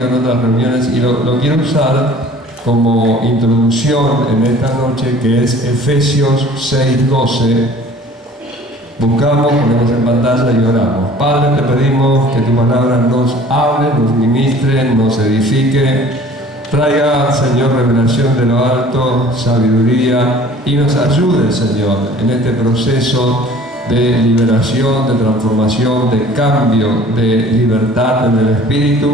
en otras reuniones y lo quiero usar como introducción en esta noche, que es Efesios 6:12. Buscamos, ponemos en pantalla y oramos. Padre, te pedimos que tu palabra nos hable, nos ministre, nos edifique, traiga, Señor, revelación de lo alto, sabiduría, y nos ayude, Señor, en este proceso de liberación, de transformación, de cambio, de libertad en el Espíritu,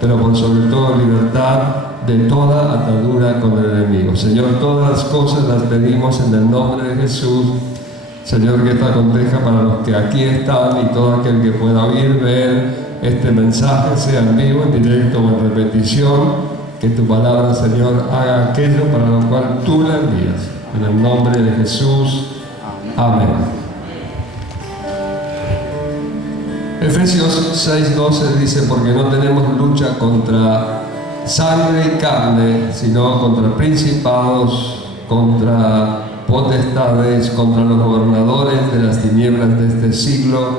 pero por sobre todo libertad de toda atadura con el enemigo. Señor, todas las cosas las pedimos en el nombre de Jesús. Señor, que esta aconteja para los que aquí están y todo aquel que pueda oír, ver este mensaje, sea en vivo, en directo o en repetición, que tu palabra, Señor, haga aquello para lo cual tú la envías. En el nombre de Jesús. Amén. Efesios 6:12 dice: porque no tenemos lucha contra sangre y carne, sino contra principados, contra potestades, contra los gobernadores de las tinieblas de este siglo,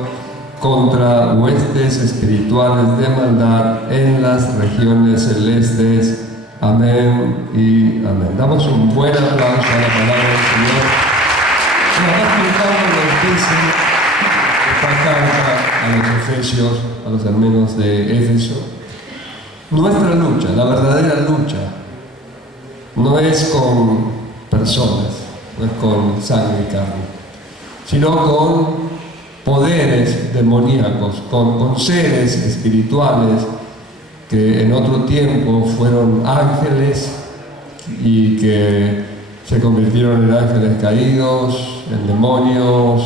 contra huestes espirituales de maldad en las regiones celestes. Amén y amén. Damos un buen aplauso a la palabra del Señor. Nos dice esta carta a los Efesios, a los hermanos de Éfeso. Nuestra lucha, la verdadera lucha, no es con personas, no es con sangre y carne, sino con poderes demoníacos, con seres espirituales que en otro tiempo fueron ángeles y que se convirtieron en ángeles caídos, en demonios,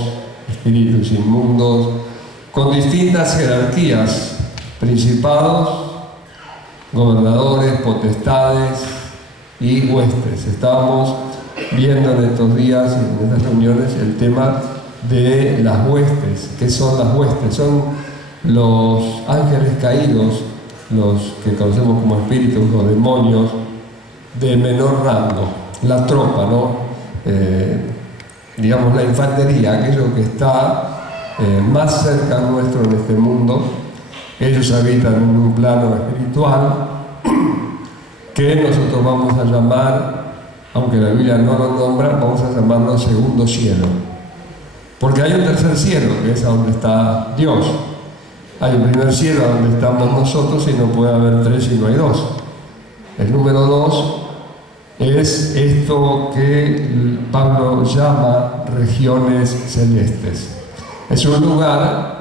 espíritus inmundos, con distintas jerarquías, principados, gobernadores, potestades y huestes. Estábamos viendo en estos días y en estas reuniones el tema de las huestes. ¿Qué son las huestes? Son los ángeles caídos, los que conocemos como espíritus o demonios de menor rango, la tropa, ¿no? Digamos la infantería, aquello que está más cerca nuestro en este mundo. Ellos habitan en un plano espiritual que nosotros vamos a llamar, aunque la Biblia no lo nombra, vamos a llamarlo segundo cielo. Porque hay un tercer cielo, que es a donde está Dios. Hay un primer cielo a donde estamos nosotros y no puede haber tres y no hay dos. El número 2 es esto que Pablo llama regiones celestes. Es un lugar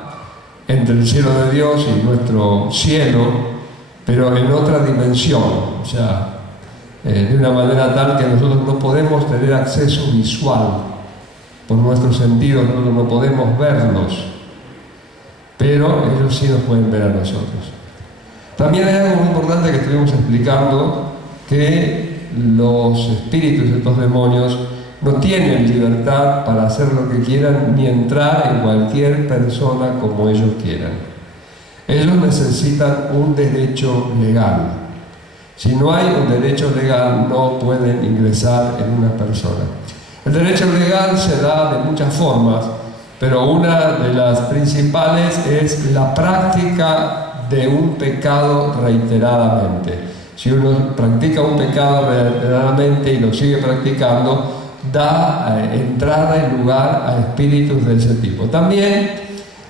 entre el cielo de Dios y nuestro cielo, pero en otra dimensión, o sea, de una manera tal que nosotros no podemos tener acceso visual por nuestros sentidos, nosotros no podemos verlos, pero ellos sí nos pueden ver a nosotros. También hay algo muy importante que estuvimos explicando, que los espíritus de estos demonios no tienen libertad para hacer lo que quieran ni entrar en cualquier persona como ellos quieran. Ellos necesitan un derecho legal. Si no hay un derecho legal, no pueden ingresar en una persona. El derecho legal se da de muchas formas, pero una de las principales es la práctica de un pecado reiteradamente. Si uno practica un pecado reiteradamente y lo sigue practicando, da entrada y lugar a espíritus de ese tipo. También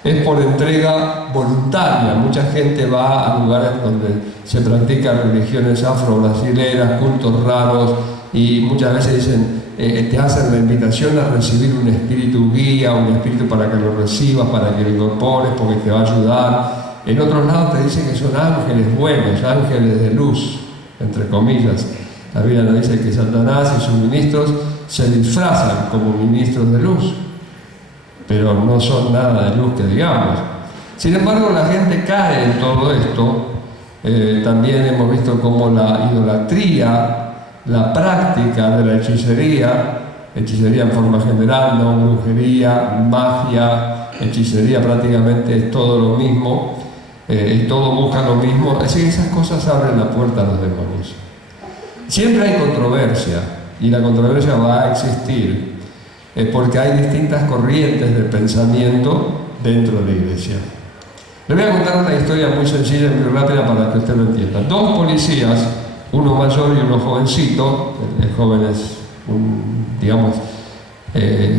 es por entrega voluntaria. Mucha gente va a lugares donde se practican religiones afro-brasileras, cultos raros, y muchas veces dicen, te hacen la invitación a recibir un espíritu guía, un espíritu para que lo recibas, para que lo incorpores, porque te va a ayudar. En otros lados te dicen que son ángeles buenos, ángeles de luz, entre comillas. La Biblia nos dice que Satanás y sus ministros se disfrazan como ministros de luz, pero no son nada de luz que digamos. Sin embargo, la gente cae en todo esto. También hemos visto cómo la idolatría, la práctica de la hechicería en forma general, no brujería, magia, hechicería, prácticamente es todo lo mismo, y todo busca lo mismo. Así que esas cosas abren la puerta a los demonios. Siempre hay controversia, y la controversia va a existir, porque hay distintas corrientes de pensamiento dentro de la iglesia. Le voy a contar una historia muy sencilla y muy rápida para que usted lo entienda. Dos policías, uno mayor y uno jovencito, el joven es digamos,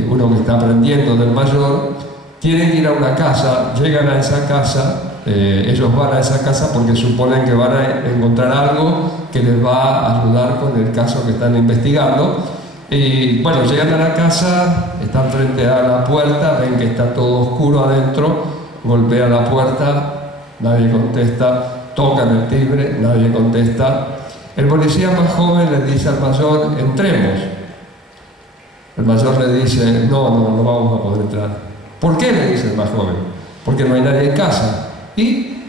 uno que está aprendiendo del mayor, tienen que ir a una casa, llegan a esa casa, ellos van a esa casa porque suponen que van a encontrar algo que les va a ayudar con el caso que están investigando. Y bueno, llegan a la casa, están frente a la puerta, ven que está todo oscuro adentro, golpean la puerta, nadie contesta, tocan el timbre, nadie contesta. El policía más joven le dice al mayor, entremos. El mayor le dice, no vamos a poder entrar. ¿Por qué? Le dice el más joven. Porque no hay nadie en casa. Y,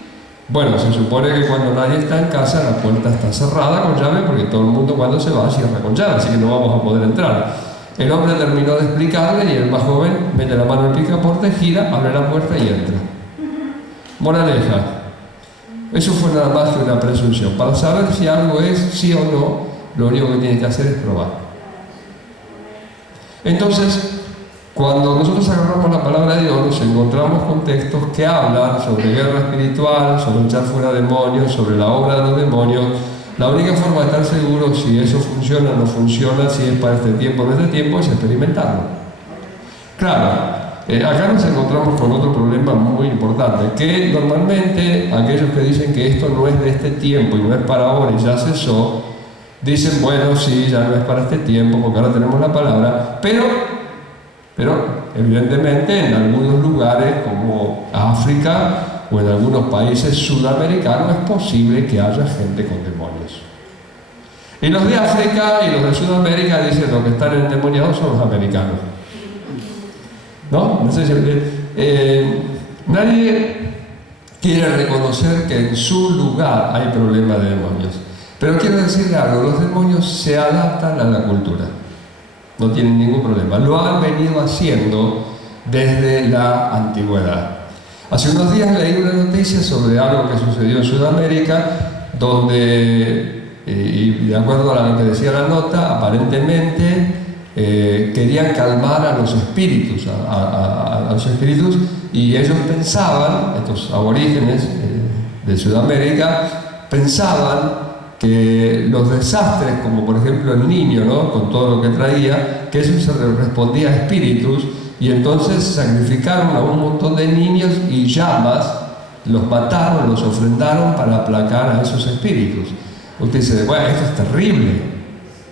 bueno, se supone que cuando nadie está en casa, la puerta está cerrada con llave, porque todo el mundo cuando se va cierra con llave, así que no vamos a poder entrar. El hombre terminó de explicarle y el más joven mete la mano en el picaporte, gira, abre la puerta y entra. Moraleja. Eso fue nada más que una presunción. Para saber si algo es sí o no, lo único que tiene que hacer es probar. Entonces, cuando nosotros agarramos la palabra de Dios, nos encontramos con textos que hablan sobre guerra espiritual, sobre echar fuera demonios, sobre la obra de los demonios. La única forma de estar seguro si eso funciona o no funciona, si es para este tiempo o no es este tiempo, es experimentarlo. Claro, acá nos encontramos con otro problema muy importante, que normalmente aquellos que dicen que esto no es de este tiempo y no es para ahora y ya cesó, dicen, bueno, sí, ya no es para este tiempo porque ahora tenemos la palabra, pero evidentemente en algunos lugares como África o en algunos países sudamericanos es posible que haya gente con demonios. Y los de África y los de Sudamérica dicen los que están endemoniados son los americanos. ¿No? No sé si, nadie quiere reconocer que en su lugar hay problemas de demonios. Pero quiero decirle algo, los demonios se adaptan a la cultura. No tienen ningún problema. Lo han venido haciendo desde la antigüedad. Hace unos días leí una noticia sobre algo que sucedió en Sudamérica, donde, y de acuerdo a lo que decía la nota, aparentemente querían calmar a los espíritus, a los espíritus, y ellos pensaban, estos aborígenes de Sudamérica, pensaban que los desastres, como por ejemplo el niño, ¿no?, con todo lo que traía, que eso se respondía a espíritus, y entonces sacrificaron a un montón de niños y llamas, los mataron, los ofrendaron para aplacar a esos espíritus. Usted dice, bueno, esto es terrible,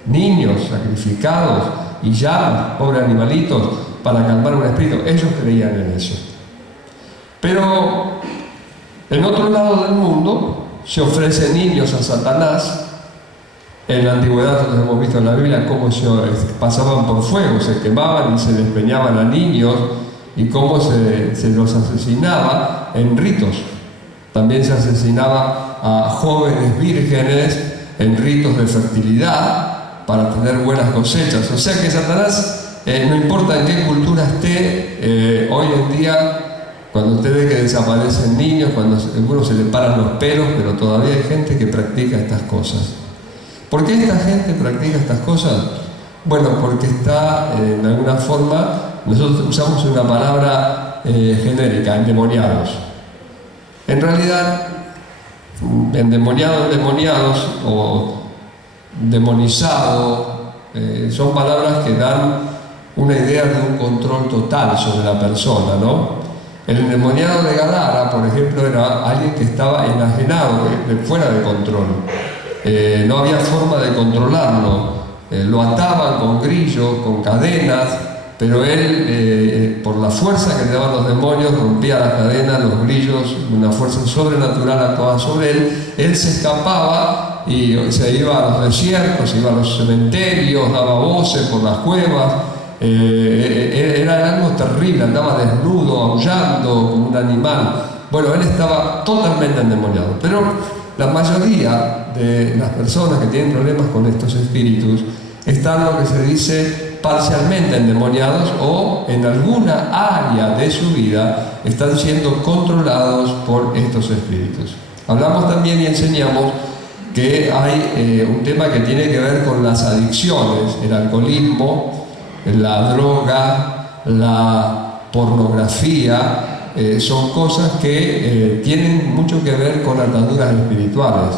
niños sacrificados y llamas, pobres animalitos, para calmar un espíritu. Ellos creían en eso. Pero en otro lado del mundo se ofrecen niños a Satanás. En la antigüedad nosotros hemos visto en la Biblia cómo se pasaban por fuego, se quemaban y se despeñaban a niños, y cómo se los asesinaba en ritos. También se asesinaba a jóvenes vírgenes en ritos de fertilidad para tener buenas cosechas. O sea que Satanás, no importa en qué cultura esté, hoy en día, cuando usted ve que desaparecen niños, cuando a algunos se le paran los pelos, pero todavía hay gente que practica estas cosas. ¿Por qué esta gente practica estas cosas? Bueno, porque está, de alguna forma, nosotros usamos una palabra genérica, endemoniados. En realidad, endemoniados o demonizado, son palabras que dan una idea de un control total sobre la persona, ¿no? El endemoniado de Gadara, por ejemplo, era alguien que estaba enajenado, fuera de control. No había forma de controlarlo. Lo ataban con grillos, con cadenas, pero él, por la fuerza que le daban los demonios, rompía las cadenas, los grillos, una fuerza sobrenatural actuaba sobre él. Él se escapaba y se iba a los desiertos, se iba a los cementerios, daba voces por las cuevas. Era algo terrible, andaba desnudo, aullando como un animal. Bueno, él estaba totalmente endemoniado. Pero la mayoría de las personas que tienen problemas con estos espíritus están lo que se dice parcialmente endemoniados, o en alguna área de su vida están siendo controlados por estos espíritus. Hablamos también y enseñamos que hay un tema que tiene que ver con las adicciones, el alcoholismo, la droga, la pornografía, son cosas que tienen mucho que ver con ataduras espirituales.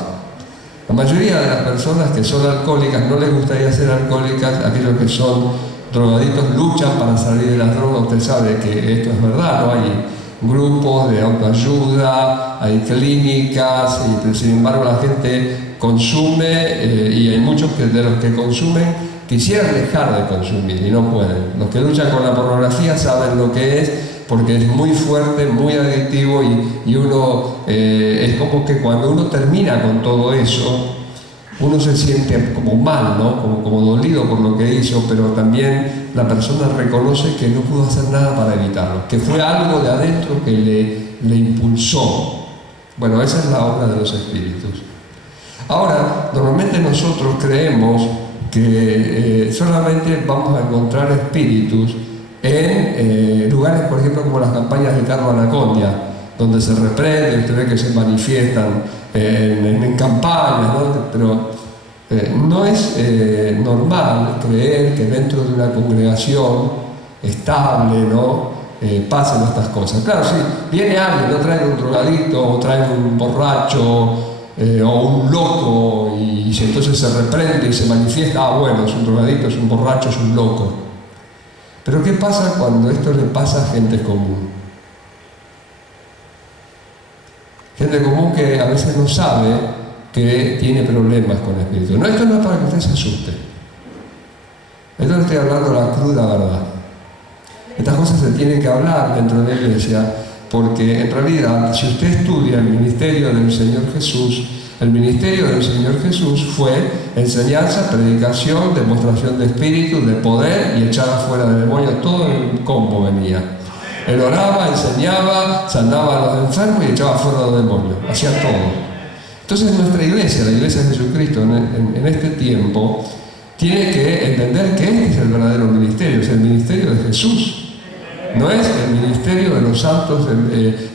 La mayoría de las personas que son alcohólicas no les gustaría ser alcohólicas. Aquellos que son drogadictos luchan para salir de las drogas. Usted sabe que esto es verdad, ¿no? Hay grupos de autoayuda, hay clínicas, y sin embargo la gente consume, y hay muchos de los que consumen quisieran dejar de consumir y no pueden. Los que luchan con la pornografía saben lo que es, porque es muy fuerte, muy adictivo, y uno es como que cuando uno termina con todo eso, uno se siente como mal, ¿no? Como dolido por lo que hizo, pero también la persona reconoce que no pudo hacer nada para evitarlo, que fue algo de adentro que le impulsó. Bueno, esa es la obra de los espíritus. Ahora, normalmente nosotros creemos que solamente vamos a encontrar espíritus en lugares, por ejemplo, como las campañas de Carlo Anacondia, donde se reprende, usted ve que se manifiestan en campañas, ¿no? Pero no es normal creer que dentro de una congregación estable, ¿no? Pasen estas cosas. Claro, si viene alguien, no traen un drogadicto, o traen un borracho, o un loco, y entonces se reprende y se manifiesta, bueno, es un drogadicto, es un borracho, es un loco. Pero ¿qué pasa cuando esto le pasa a gente común? Gente común que a veces no sabe que tiene problemas con el espíritu. No, esto no es para que usted se asuste. Esto le estoy hablando la cruda verdad. Estas cosas se tienen que hablar dentro de la iglesia, porque en realidad, si usted estudia el ministerio del Señor Jesús, el ministerio del Señor Jesús fue enseñanza, predicación, demostración de espíritu, de poder y echar afuera de demonios. Todo en combo venía. Él oraba, enseñaba, sanaba a los enfermos y echaba fuera a los demonios. Hacía todo. Entonces nuestra iglesia, la iglesia de Jesucristo en este tiempo, tiene que entender que este es el verdadero ministerio, es el ministerio de Jesús. No es el ministerio de los santos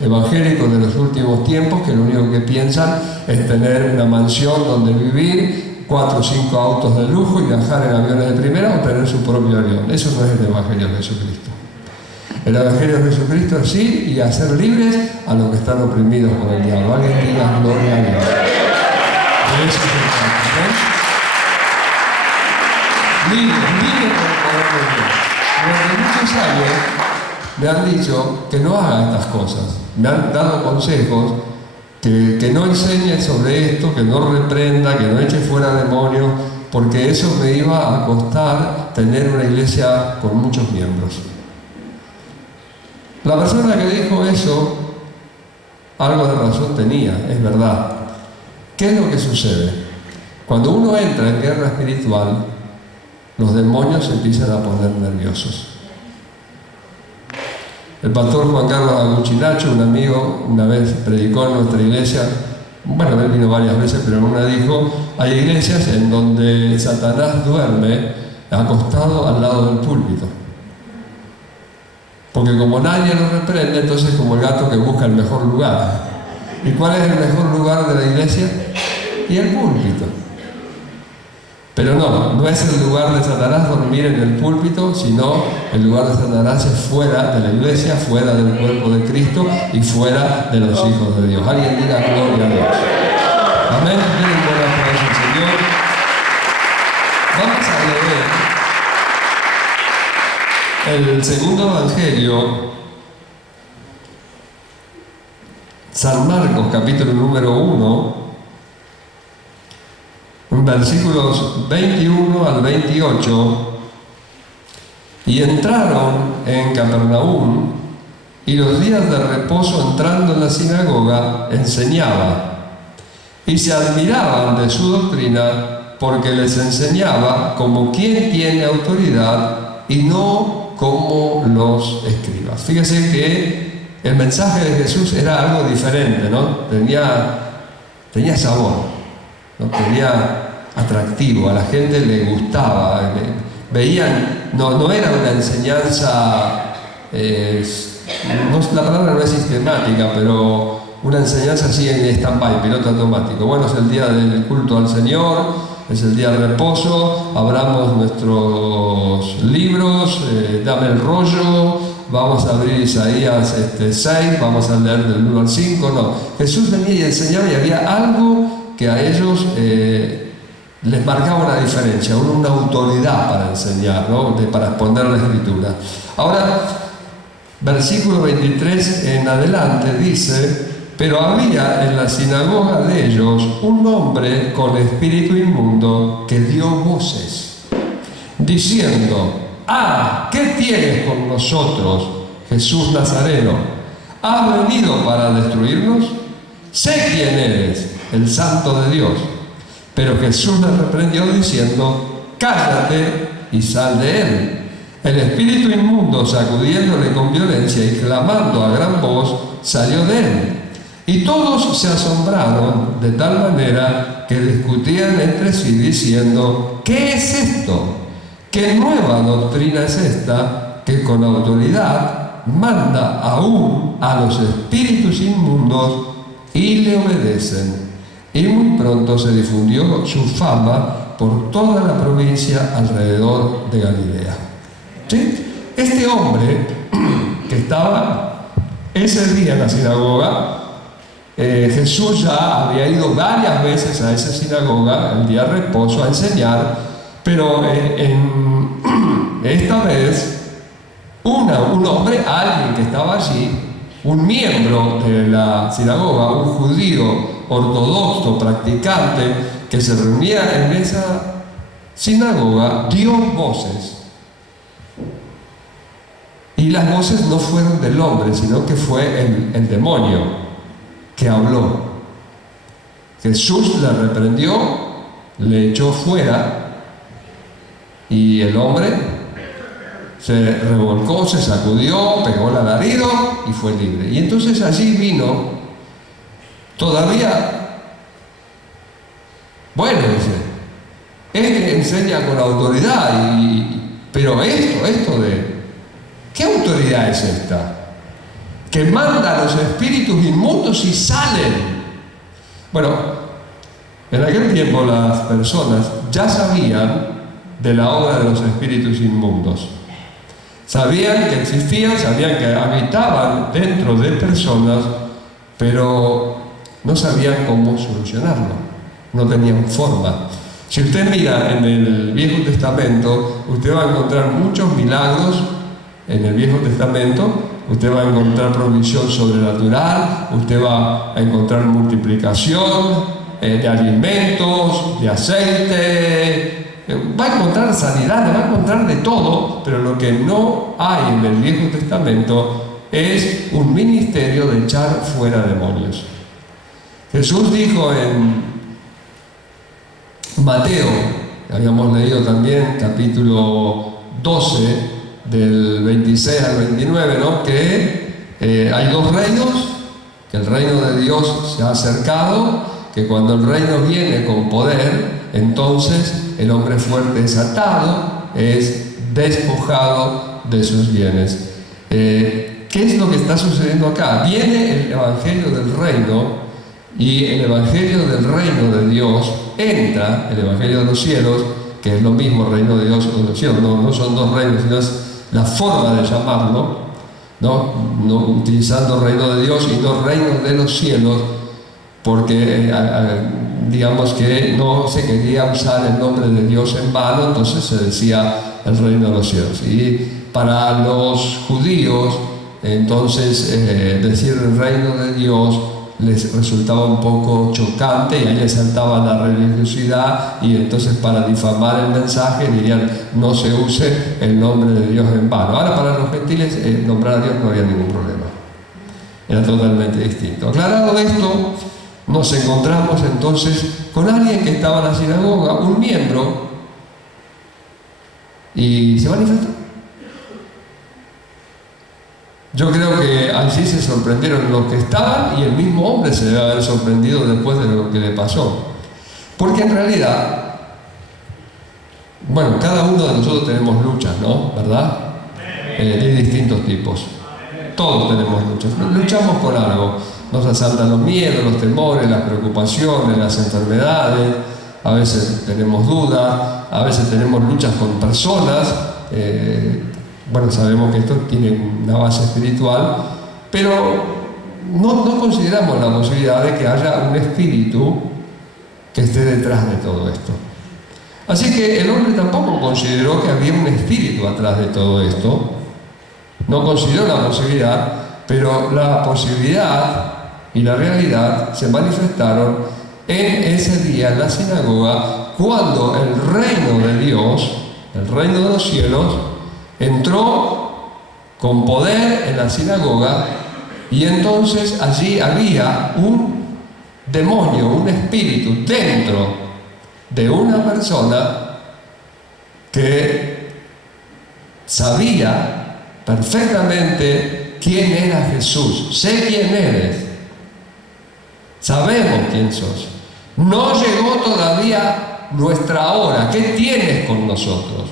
evangélicos de los últimos tiempos, que lo único que piensan es tener una mansión donde vivir, 4 o 5 autos de lujo y viajar en aviones de primera o tener su propio avión. Eso no es el evangelio de Jesucristo. El evangelio de Jesucristo es ir y hacer libres a los que están oprimidos por el diablo. Alguien diga gloria a Dios. Eso es el evangelio. Libres por el poder de Dios. Durante muchos años me han dicho que no haga estas cosas. Me han dado consejos que no enseñe sobre esto, que no reprenda, que no eche fuera demonios, porque eso me iba a costar tener una iglesia con muchos miembros. La persona que dijo eso, algo de razón tenía, es verdad. ¿Qué es lo que sucede? Cuando uno entra en guerra espiritual, los demonios se empiezan a poner nerviosos. El pastor Juan Carlos Aguchinacho, un amigo, una vez predicó en nuestra iglesia. Bueno, él vino varias veces, pero en una dijo: hay iglesias en donde Satanás duerme acostado al lado del púlpito. Porque como nadie lo reprende, entonces es como el gato que busca el mejor lugar. ¿Y cuál es el mejor lugar de la iglesia? Y el púlpito. Pero no es el lugar de Satanás dormir en el púlpito, sino el lugar de Satanás es fuera de la iglesia, fuera del cuerpo de Cristo y fuera de los hijos de Dios. Alguien diga gloria a Dios. Amén. Denle un buen aplauso al Señor. Vamos a leer el segundo evangelio, San Marcos, capítulo número 1. Versículos 21 al 28. Y entraron en Capernaum, y los días de reposo, entrando en la sinagoga, enseñaba. Y se admiraban de su doctrina, porque les enseñaba como quien tiene autoridad y no como los escribas. Fíjese que el mensaje de Jesús era algo diferente, ¿no? Tenía sabor, ¿no? Tenía atractivo, a la gente le gustaba, veían, no era una enseñanza, la palabra no es sistemática, pero una enseñanza así en stand-by, piloto automático. Bueno, es el día del culto al Señor, es el día de reposo, abramos nuestros libros, dame el rollo, vamos a abrir Isaías 6, vamos a leer del 1 al 5, no. Jesús venía y enseñaba y había algo que a ellos les marcaba una diferencia, una autoridad para enseñar, ¿no? Para exponer la Escritura. Ahora, versículo 23 en adelante dice: pero había en la sinagoga de ellos un hombre con espíritu inmundo que dio voces, diciendo: «Ah, ¿qué tienes con nosotros, Jesús Nazareno? ¿Has venido para destruirnos? Sé quién eres, el Santo de Dios». Pero Jesús le reprendió diciendo: «Cállate y sal de él». El espíritu inmundo, sacudiéndole con violencia y clamando a gran voz, salió de él. Y todos se asombraron de tal manera que discutían entre sí diciendo: «¿Qué es esto? ¿Qué nueva doctrina es esta que con autoridad manda aún a los espíritus inmundos y le obedecen?» Y muy pronto se difundió su fama por toda la provincia alrededor de Galilea. ¿Sí? Este hombre que estaba ese día en la sinagoga, Jesús ya había ido varias veces a esa sinagoga el día de reposo a enseñar, pero esta vez un hombre, alguien que estaba allí, un miembro de la sinagoga, un judío ortodoxo, practicante, que se reunía en esa sinagoga, dio voces. Y las voces no fueron del hombre, sino que fue el demonio que habló. Jesús le reprendió, le echó fuera, y el hombre se revolcó, se sacudió, pegó el alarido y fue libre. Y entonces allí vino, todavía, bueno, dice, que enseña con autoridad, pero esto de, ¿qué autoridad es esta? Que manda a los espíritus inmundos y salen. Bueno, en aquel tiempo las personas ya sabían de la obra de los espíritus inmundos. Sabían que existían, sabían que habitaban dentro de personas, pero no sabían cómo solucionarlo. No tenían forma. Si usted mira en el Viejo Testamento, usted va a encontrar muchos milagros en el Viejo Testamento. Usted va a encontrar provisión sobrenatural, usted va a encontrar multiplicación de alimentos, de aceite, va a encontrar sanidad, va a encontrar de todo, pero lo que no hay en el Viejo Testamento es un ministerio de echar fuera demonios. Jesús dijo en Mateo, habíamos leído también, capítulo 12, del 26 al 29, ¿no? Que hay dos reinos, que el reino de Dios se ha acercado, que cuando el reino viene con poder, entonces el hombre fuerte es atado, es despojado de sus bienes. ¿Qué es lo que está sucediendo acá? Viene el evangelio del reino, y el evangelio del reino de Dios entra, el evangelio de los cielos, que es lo mismo, reino de Dios o de los cielos, no son dos reinos, sino es la forma de llamarlo, no utilizando reino de Dios y no reino de los cielos, porque digamos que no se quería usar el nombre de Dios en vano, entonces se decía el reino de los cielos. Y para los judíos, entonces decir el reino de Dios les resultaba un poco chocante y ahí les saltaba la religiosidad, y entonces para difamar el mensaje dirían: no se use el nombre de Dios en vano. Ahora para los gentiles nombrar a Dios no había ningún problema, era totalmente distinto. Aclarado esto, nos encontramos entonces con alguien que estaba en la sinagoga, un miembro, y se manifestó. Yo creo que allí se sorprendieron los que estaban, y el mismo hombre se debe haber sorprendido después de lo que le pasó. Porque en realidad, bueno, cada uno de nosotros tenemos luchas, ¿no? ¿Verdad? De distintos tipos. Todos tenemos luchas. Luchamos con algo. Nos asaltan los miedos, los temores, las preocupaciones, las enfermedades. A veces tenemos dudas, a veces tenemos luchas con personas. Bueno, sabemos que esto tiene una base espiritual, pero no consideramos la posibilidad de que haya un espíritu que esté detrás de todo esto. Así que el hombre tampoco consideró que había un espíritu atrás de todo esto. No consideró la posibilidad, pero la posibilidad y la realidad se manifestaron en ese día en la sinagoga, cuando el reino de Dios, el reino de los cielos, entró con poder en la sinagoga, y entonces allí había un demonio, un espíritu dentro de una persona que sabía perfectamente quién era Jesús. Sé quién eres, sabemos quién sos. No llegó todavía nuestra hora. ¿Qué tienes con nosotros?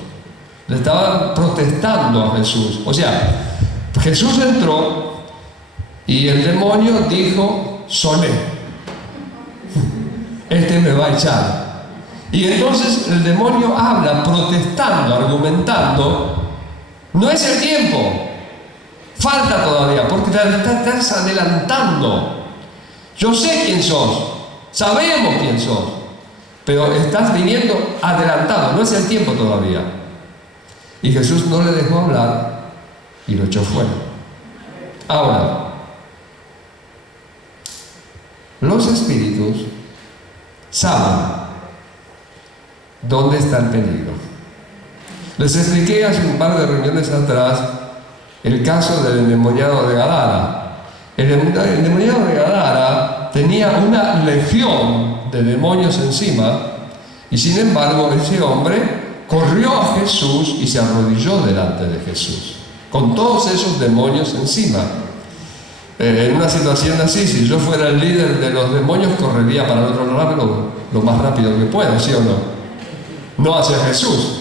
Le estaban protestando a Jesús. O sea, Jesús entró y el demonio dijo: soné, este me va a echar. Y entonces el demonio habla protestando, argumentando: no es el tiempo, falta todavía, porque te estás adelantando. Yo sé quién sos, sabemos quién sos, pero estás viniendo adelantado, no es el tiempo todavía. Y Jesús no le dejó hablar y lo echó fuera. Ahora, los espíritus saben dónde está el peligro. Les expliqué hace un par de reuniones atrás el caso del endemoniado de Gadara. El endemoniado de Gadara tenía una legión de demonios encima, y sin embargo ese hombre corrió a Jesús y se arrodilló delante de Jesús con todos esos demonios encima. En una situación así, si yo fuera el líder de los demonios, correría para el otro lado lo más rápido que pueda, ¿sí o no? No hacia Jesús.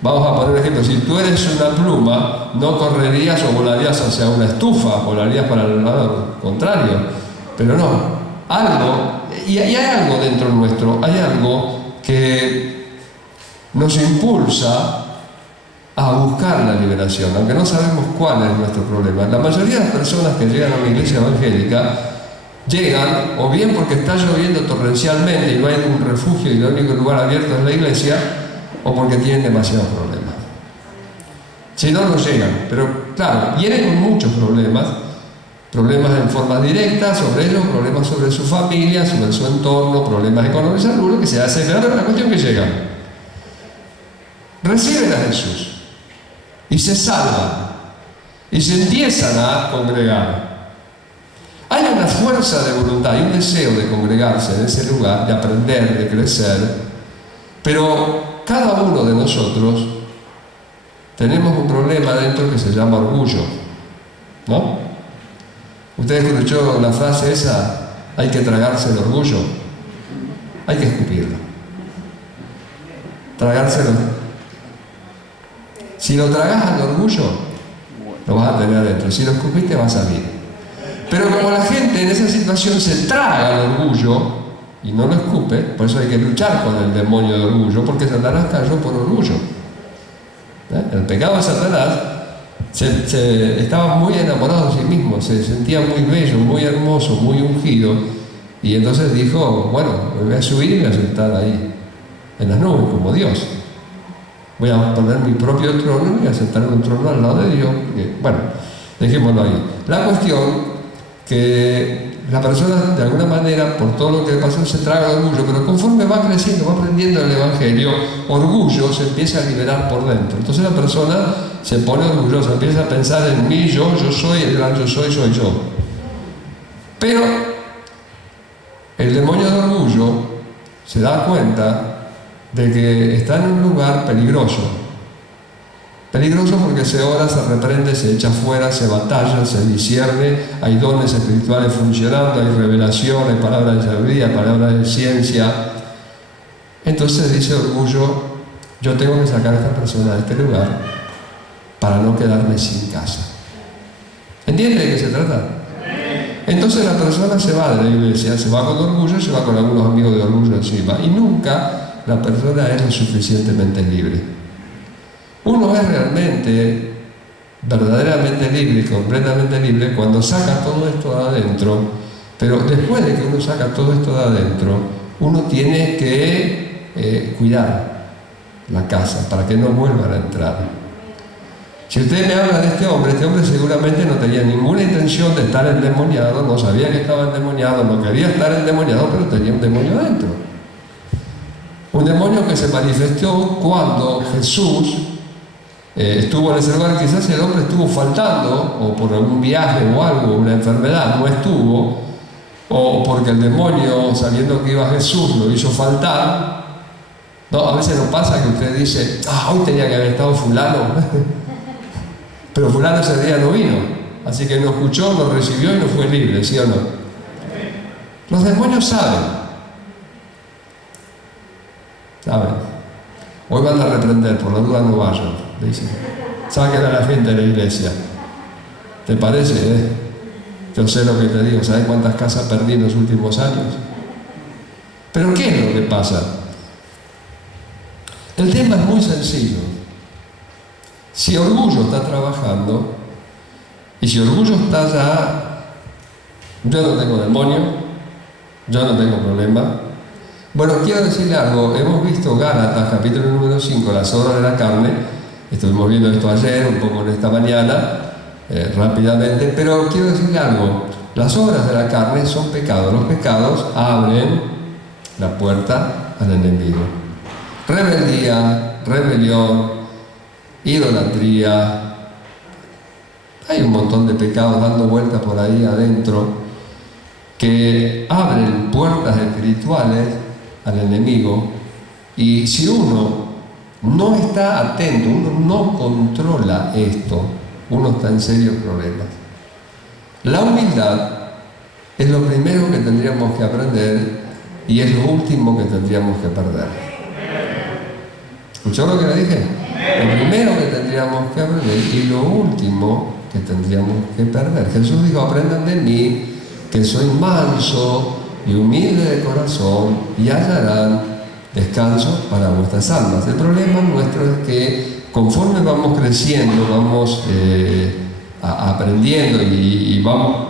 Vamos a poner un ejemplo: si tú eres una pluma, no correrías o volarías hacia una estufa, volarías para el lado contrario. Pero no, algo, y hay algo dentro nuestro, hay algo que nos impulsa a buscar la liberación, aunque no sabemos cuál es nuestro problema. La mayoría de las personas que llegan a una iglesia evangélica llegan o bien porque está lloviendo torrencialmente y no hay un refugio y el único lugar abierto es la iglesia, o porque tienen demasiados problemas. Si no, no llegan. Pero claro, vienen con muchos problemas en forma directa sobre ellos, problemas sobre su familia, sobre su entorno, problemas económicos, lo que se hace, pero la cuestión que llegan. Reciben a Jesús y se salvan y se empiezan a congregar. Hay una fuerza de voluntad y un deseo de congregarse en ese lugar, de aprender, de crecer, pero cada uno de nosotros tenemos un problema dentro que se llama orgullo, ¿no? ¿Ustedes escuchó la frase esa: hay que tragarse el orgullo? Hay que escupirlo, tragárselo. Si lo tragas al orgullo, lo vas a tener adentro. Si lo escupiste, va a salir. Pero como la gente en esa situación se traga el orgullo y no lo escupe, por eso hay que luchar con el demonio de orgullo, porque Satanás cayó por orgullo. El pecado de Satanás estaba muy enamorado de sí mismo, se sentía muy bello, muy hermoso, muy ungido, y entonces dijo: bueno, me voy a subir y voy a sentar ahí en las nubes como Dios. Voy a poner mi propio trono y voy a sentar en un trono al lado de Dios. Bueno, dejémoslo ahí. La cuestión que la persona, de alguna manera, por todo lo que pasó, se traga el orgullo, pero conforme va creciendo, va aprendiendo el Evangelio, orgullo se empieza a liberar por dentro. Entonces la persona se pone orgullosa, empieza a pensar en mí, yo soy, el gran yo soy yo. Pero el demonio de orgullo se da cuenta de que está en un lugar peligroso. Peligroso porque se ora, se reprende, se echa fuera, se batalla, se discierne, hay dones espirituales funcionando, hay revelación, hay palabras de sabiduría, palabras de ciencia. Entonces dice orgullo: yo tengo que sacar a esta persona de este lugar para no quedarme sin casa. ¿Entiende de qué se trata? Entonces la persona se va de la iglesia, se va con orgullo, se va con algunos amigos de orgullo encima, y nunca la persona es lo suficientemente libre. Uno es realmente, verdaderamente libre, completamente libre, cuando saca todo esto de adentro, pero después de que uno saca todo esto de adentro, uno tiene que cuidar la casa para que no vuelvan a entrar. Si usted me habla de este hombre seguramente no tenía ninguna intención de estar endemoniado, no sabía que estaba endemoniado, no quería estar endemoniado, pero tenía un demonio adentro. Un demonio que se manifestó cuando Jesús estuvo en ese lugar. Quizás el hombre estuvo faltando, o por algún viaje o algo, una enfermedad, no estuvo, o porque el demonio, sabiendo que iba Jesús, lo hizo faltar. No, a veces nos pasa que usted dice, hoy tenía que haber estado fulano, pero fulano ese día no vino, así que no escuchó, no recibió y no fue libre, ¿sí o no? Los demonios saben. Hoy van a reprender, por la duda no vayan, dicen. Saquen a la gente de la iglesia. ¿Te parece? Yo sé lo que te digo. ¿Sabes cuántas casas perdí en los últimos años? Pero ¿qué es lo que pasa? El tema es muy sencillo. Si orgullo está trabajando, y si orgullo está ya, yo no tengo demonio, yo no tengo problema. Bueno, quiero decirle algo. Hemos visto Gálatas, capítulo número 5, las obras de la carne. Estuvimos viendo esto ayer, un poco en esta mañana, rápidamente, pero quiero decirle algo. Las obras de la carne son pecados. Los pecados abren la puerta al enemigo. Rebeldía, rebelión, idolatría. Hay un montón de pecados dando vueltas por ahí adentro que abren puertas espirituales al enemigo, y si uno no está atento, uno no controla esto, uno está en serios problemas. La humildad es lo primero que tendríamos que aprender y es lo último que tendríamos que perder. ¿Escuchó lo que le dije? Lo primero que tendríamos que aprender y lo último que tendríamos que perder. Jesús dijo: aprendan de mí, que soy manso y humilde de corazón, y hallarán descanso para vuestras almas. El problema nuestro es que conforme vamos creciendo, vamos aprendiendo y vamos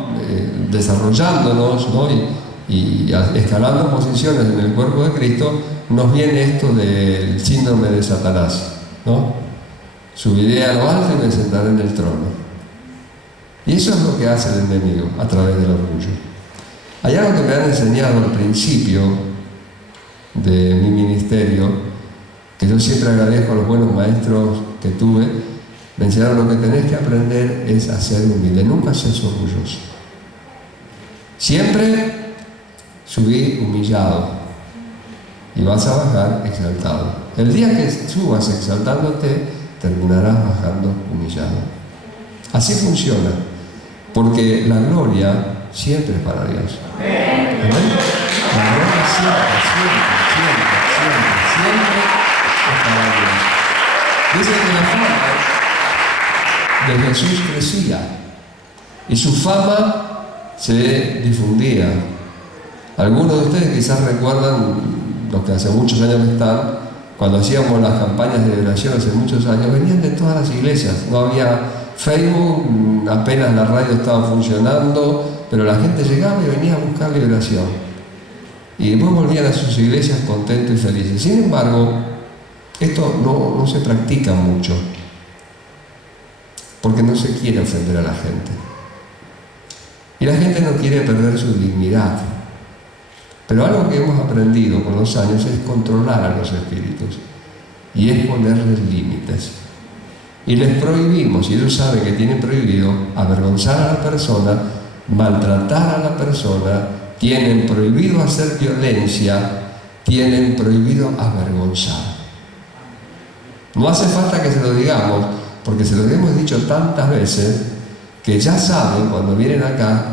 desarrollándonos, ¿no? y escalando posiciones en el cuerpo de Cristo, nos viene esto del síndrome de Satanás, ¿no? Subiré a lo alto y me sentaré en el trono. Y eso es lo que hace el enemigo a través del orgullo. Hay algo que me han enseñado al principio de mi ministerio, que yo siempre agradezco a los buenos maestros que tuve. Me enseñaron: lo que tenés que aprender es a ser humilde, nunca seas orgulloso. Siempre subí humillado y vas a bajar exaltado. El día que subas exaltándote, terminarás bajando humillado. Así funciona, porque la gloria siempre es para Dios. ¿Amén? La gloria siempre es para Dios. Dice que la fama de Jesús crecía y su fama se difundía. Algunos de ustedes quizás recuerdan, los que hace muchos años están, cuando hacíamos las campañas de oración hace muchos años, venían de todas las iglesias. No había Facebook, apenas la radio estaba funcionando, pero la gente llegaba y venía a buscar liberación. Y después volvían a sus iglesias contentos y felices. Sin embargo, esto no se practica mucho, porque no se quiere ofender a la gente. Y la gente no quiere perder su dignidad. Pero algo que hemos aprendido con los años es controlar a los espíritus, y es ponerles límites. Y les prohibimos, y ellos saben que tienen prohibido avergonzar a la persona, maltratar a la persona, tienen prohibido hacer violencia, tienen prohibido avergonzar. No hace falta que se lo digamos, porque se lo hemos dicho tantas veces que ya saben cuando vienen acá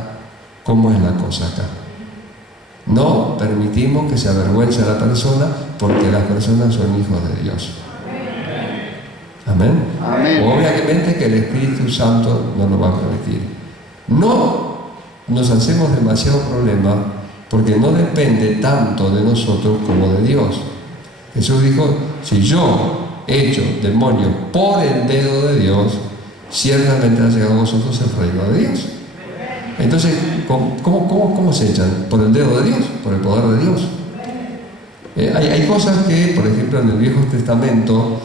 cómo es la cosa acá. No permitimos que se avergüence a la persona, porque las personas son hijos de Dios. Amén. Amén. Obviamente que el Espíritu Santo no lo va a permitir. No nos hacemos demasiado problema, porque no depende tanto de nosotros como de Dios. Jesús dijo: si yo hecho demonio por el dedo de Dios, ciertamente ha llegado a vosotros el reino de Dios. Entonces, ¿cómo se echan? Por el dedo de Dios, por el poder de Dios. Hay cosas que, por ejemplo, en el Viejo Testamento,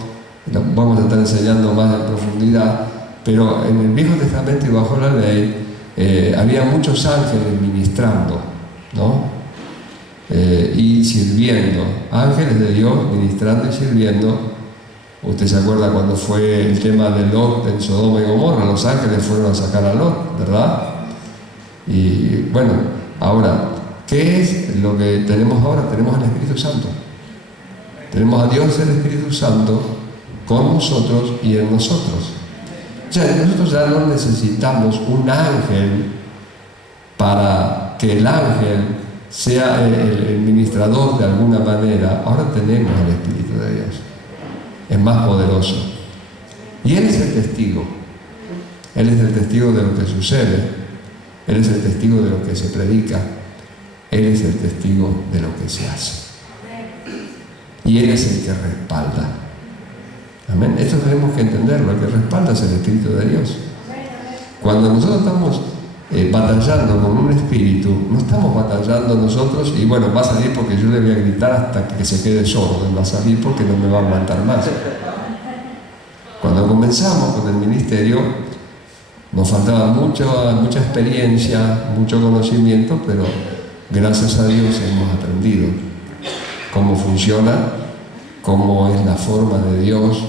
vamos a estar enseñando más en profundidad, pero en el Viejo Testamento y bajo la ley, había muchos ángeles ministrando, ¿no? Y sirviendo, ángeles de Dios ministrando y sirviendo. Usted se acuerda cuando fue el tema de Lot en Sodoma y Gomorra, los ángeles fueron a sacar a Lot, ¿verdad? Y bueno, ahora, ¿qué es lo que tenemos ahora? Tenemos al Espíritu Santo. Tenemos a Dios el Espíritu Santo con nosotros y en nosotros. O sea, nosotros ya no necesitamos un ángel para que el ángel sea el ministrador de alguna manera. Ahora tenemos al Espíritu de Dios. Es más poderoso. Y Él es el testigo. Él es el testigo de lo que sucede. Él es el testigo de lo que se predica. Él es el testigo de lo que se hace. Y Él es el que respalda. Amén. Esto tenemos que entenderlo. El que respalda es el Espíritu de Dios. Cuando nosotros estamos batallando con un espíritu, no estamos batallando nosotros y bueno, va a salir porque yo le voy a gritar hasta que se quede sordo. Él va a salir porque no me va a aguantar más. Cuando comenzamos con el ministerio, nos faltaba mucha experiencia, mucho conocimiento, pero gracias a Dios hemos aprendido cómo funciona, cómo es la forma de Dios,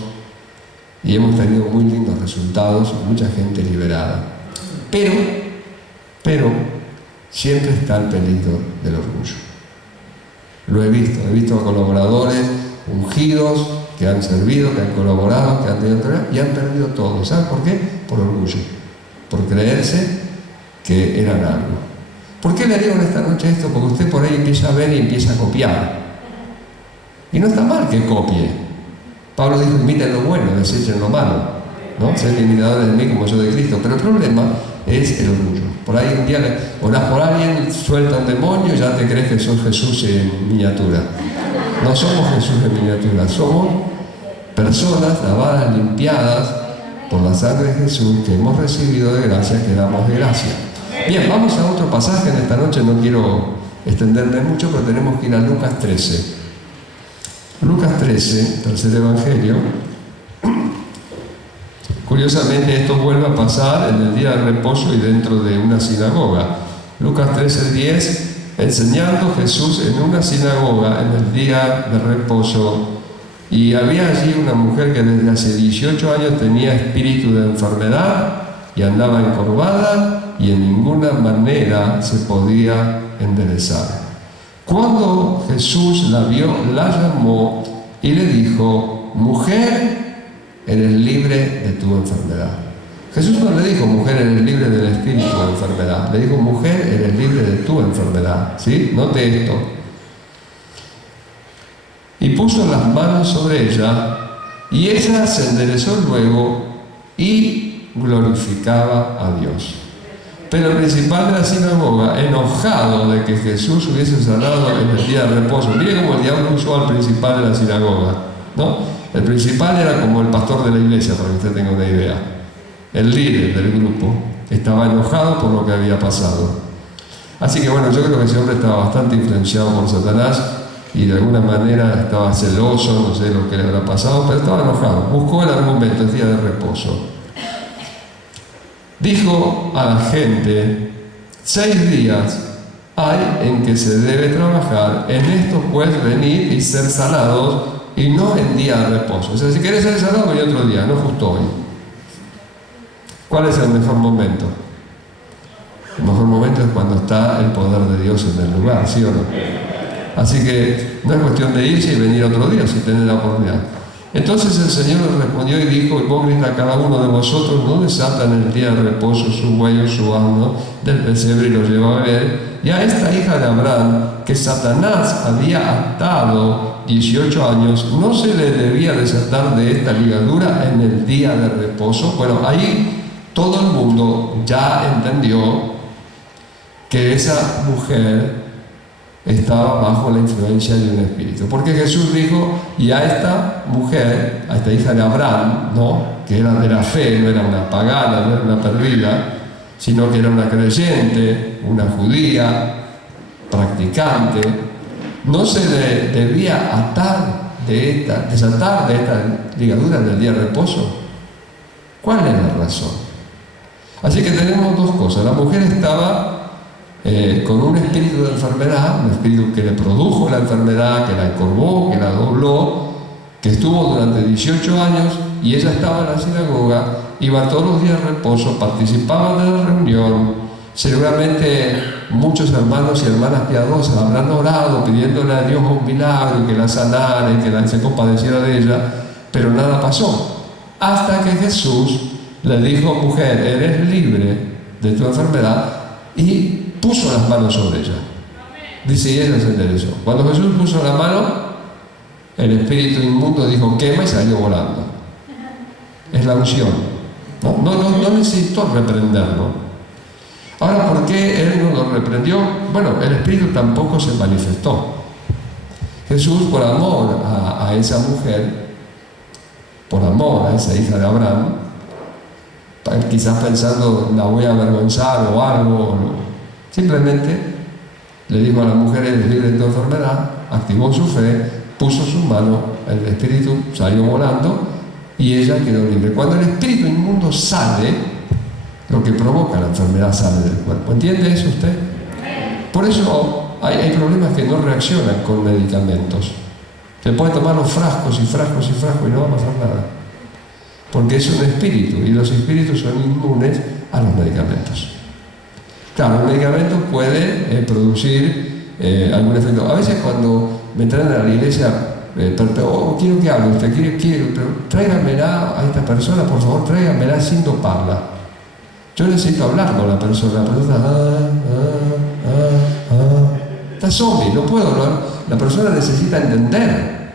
y hemos tenido muy lindos resultados, mucha gente liberada. Pero siempre está el peligro del orgullo. Lo he visto a colaboradores ungidos que han servido, que han colaborado, que han tenido y han perdido todo. ¿Saben por qué? Por orgullo, por creerse que eran algo. ¿Por qué le digo en esta noche esto? Porque usted por ahí empieza a ver y empieza a copiar. Y no está mal que copie. Pablo dijo, imiten lo bueno, desechen lo malo, ¿no? Ser imitadores de mí como yo de Cristo. Pero el problema es el orgullo. Por ahí un día orás por alguien, suelta un demonio y ya te crees que sos Jesús en miniatura. No somos Jesús en miniatura, somos personas lavadas, limpiadas por la sangre de Jesús que hemos recibido de gracia, que damos de gracia. Bien, vamos a otro pasaje en esta noche, no quiero extenderme mucho, pero tenemos que ir a Lucas 13. Lucas 13, tercer evangelio. Curiosamente esto vuelve a pasar en el día de reposo y dentro de una sinagoga. Lucas 13:10, enseñando Jesús en una sinagoga en el día de reposo, y había allí una mujer que desde hace 18 años tenía espíritu de enfermedad y andaba encorvada y en ninguna manera se podía enderezar. Cuando Jesús la vio, la llamó y le dijo, mujer, eres libre de tu enfermedad. Jesús no le dijo, mujer, eres libre del espíritu de enfermedad. Le dijo, mujer, eres libre de tu enfermedad. ¿Sí? Note esto. Y puso las manos sobre ella, y ella se enderezó luego y glorificaba a Dios. Pero el principal de la sinagoga, enojado de que Jesús hubiese sanado en el día de reposo, mire cómo el diablo usó al principal de la sinagoga, ¿no? El principal era como el pastor de la iglesia, para que usted tenga una idea. El líder del grupo estaba enojado por lo que había pasado. Así que bueno, yo creo que ese hombre estaba bastante influenciado por Satanás y de alguna manera estaba celoso, no sé lo que le habrá pasado, pero estaba enojado. Buscó el argumento, el día de reposo. Dijo a la gente, 6 días hay en que se debe trabajar, en estos pues venid y ser sanados, y no en día de reposo. O sea, si querés ser sanado, vení otro día, no justo hoy. ¿Cuál es el mejor momento? El mejor momento es cuando está el poder de Dios en el lugar, ¿sí o no? Así que no es cuestión de irse y venir otro día si tenés la oportunidad. Entonces el Señor le respondió y dijo, hipócrita, cada uno de vosotros no desata en el día de reposo su buey o su asno del pesebre y lo lleva a beber. Y a esta hija de Abraham, que Satanás había atado 18 años, ¿no se le debía desatar de esta ligadura en el día de reposo? Bueno, ahí todo el mundo ya entendió que esa mujer estaba bajo la influencia de un espíritu. Porque Jesús dijo, y a esta mujer, a esta hija de Abraham, ¿no?, que era de la fe, no era una pagana, no era una perdida, sino que era una creyente, una judía, practicante, no se debía desatar de esta ligadura del día de reposo. ¿Cuál es la razón? Así que tenemos dos cosas. La mujer estaba con un espíritu de enfermedad, un espíritu que le produjo la enfermedad, que la encorvó, que la dobló, que estuvo durante 18 años, y ella estaba en la sinagoga, iba todos los días de reposo, participaba de la reunión. Seguramente muchos hermanos y hermanas piadosas habrán orado pidiéndole a Dios un milagro, que la sanara y que se compadeciera de ella, pero nada pasó. Hasta que Jesús le dijo, mujer, eres libre de tu enfermedad, y puso las manos sobre ella. Dice, y ella se enderezó. Cuando Jesús puso la mano, el espíritu inmundo dijo, quema, y salió volando. Es la unción. No necesitó reprenderlo. Ahora, ¿por qué él no lo reprendió? Bueno, el espíritu tampoco se manifestó. Jesús, por amor a esa mujer, por amor a esa hija de Abraham, quizás pensando, la voy a avergonzar o algo, simplemente le dijo a la mujer, eres libre de tu enfermedad, activó su fe, puso su mano, el espíritu salió volando y ella quedó libre. Cuando el espíritu inmundo sale, lo que provoca la enfermedad sale del cuerpo. ¿Entiende eso usted? Por eso hay problemas que no reaccionan con medicamentos. Se puede tomar los frascos y frascos y frascos y no va a pasar nada. Porque es un espíritu y los espíritus son inmunes a los medicamentos. Claro, el medicamento puede producir algún efecto. A veces cuando me traen a la iglesia, quiero que hable, usted quiere, pero tráigamela a esta persona, por favor, tráigamela sin doparla. Yo necesito hablar con la persona está zombie, no puedo hablar. La persona necesita entender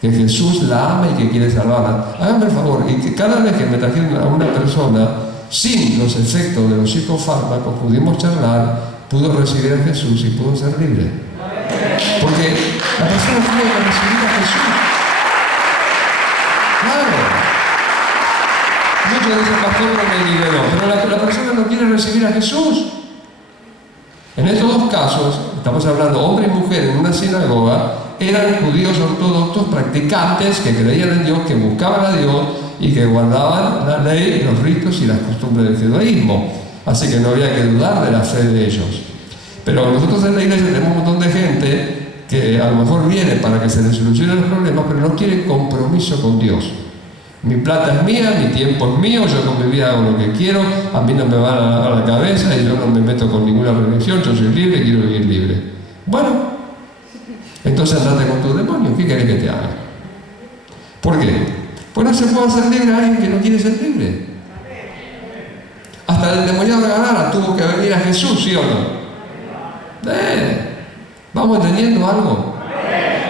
que Jesús la ama y que quiere salvarla. Hágame el favor, y que cada vez que me trajeron a una persona sin los efectos de los psicofármacos, pudimos charlar, pudo recibir a Jesús y pudo ser libre. Porque la persona tiene que recibir a Jesús. Claro. Muchos dicen, pastor, no me liberó, pero la persona no quiere recibir a Jesús. En estos dos casos, estamos hablando hombre y mujer en una sinagoga, eran judíos ortodoxos practicantes que creían en Dios, que buscaban a Dios y que guardaban la ley, los ritos y las costumbres del judaísmo. Así que no había que dudar de la fe de ellos. Pero nosotros en la iglesia tenemos un montón de gente que a lo mejor viene para que se les solucionen los problemas, pero no quiere compromiso con Dios. Mi plata es mía, mi tiempo es mío, yo con mi vida hago lo que quiero, a mí no me van a dar la cabeza y yo no me meto con ninguna religión, yo soy libre y quiero vivir libre. Bueno, entonces andate con tu demonio, ¿qué querés que te haga? ¿Por qué? Pues no se puede hacer libre a alguien que no quiere ser libre. Hasta el endemoniado de Gadara tuvo que venir a Jesús, ¿sí o no? ¿Vamos entendiendo algo?